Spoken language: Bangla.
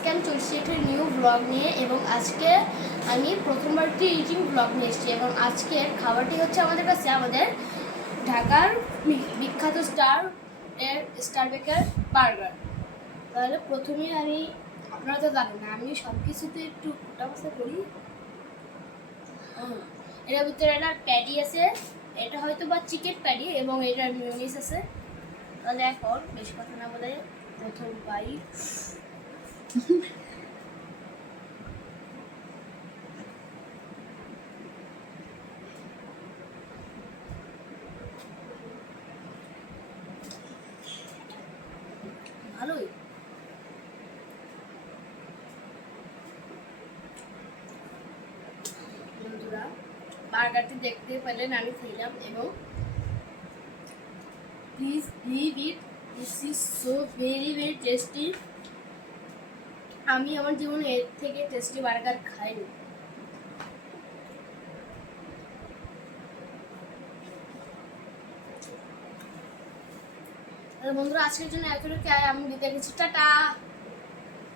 আজকে আমি চলছি একটা নিউ ব্লগ নিয়ে এবং আজকে আমি প্রথমবার একটি ইটিং ব্লগ নিয়ে এসেছি এবং আজকের খাবারটি হচ্ছে আমাদের কাছে আমাদের ঢাকার বিখ্যাত স্টার বেকার বার্গার। তাহলে প্রথমেই আপনারা তো জানেন না আমি সব কিছুতে একটু ফুটাফাসা করি। এটার ভিতরে একটা প্যাডি আছে, এটা হয়তো বা চিকেন প্যাডি এবং এটার মিউনিস আছে। তাহলে এখন বেশি কথা না বলে প্রথম বাইট। ভালোই বন্ধুরা, বার্গারটি দেখতে পেলেন আমি খেলাম এবং please leave it, this is so very very tasty. আমি আমার জীবনে এর থেকে টেস্টি বার্গার খাইনি। বন্ধুরা, আজকের জন্য এতটুকু, আমি বিদায় নিচ্ছি, টাটা।